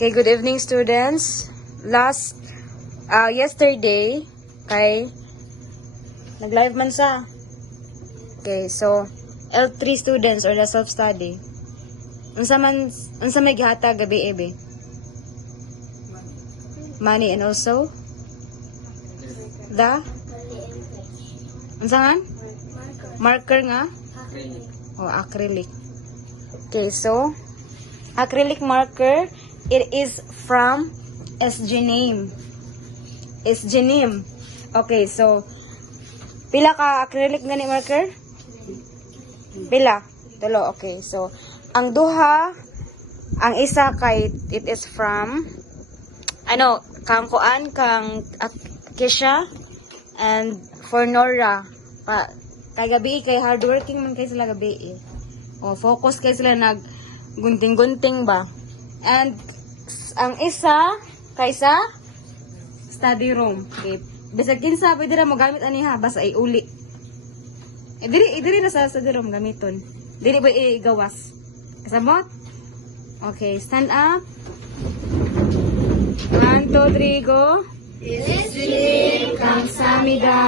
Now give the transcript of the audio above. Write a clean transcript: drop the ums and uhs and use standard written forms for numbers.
Okay, good evening students. Yesterday, nag-live man sa. Okay, so, L3 students or the self-study. Unsa may gihata gabi ebe? Money and also? Unsa man? Marker nga? Acrylic. Okay, so, acrylic marker, it is from SG name. SG name. Okay, so, pila ka acrylic gani marker? Pila? Tulo. Okay, so, ang duha, ang isa kay, it is from, kang Kesha, and for Nora, kay gabi, kay hardworking man kay sila gabi focus kay sila gunting-gunting ba. And ang isa kaysa study room. Okay. Bisag kinsa pwede ra mo gamit aniha basta iuli. Diri na sa study room gamiton. Diri ba igawas. Kasabot? Okay, stand up. 1, 2, 3, go. Kamsahamnida.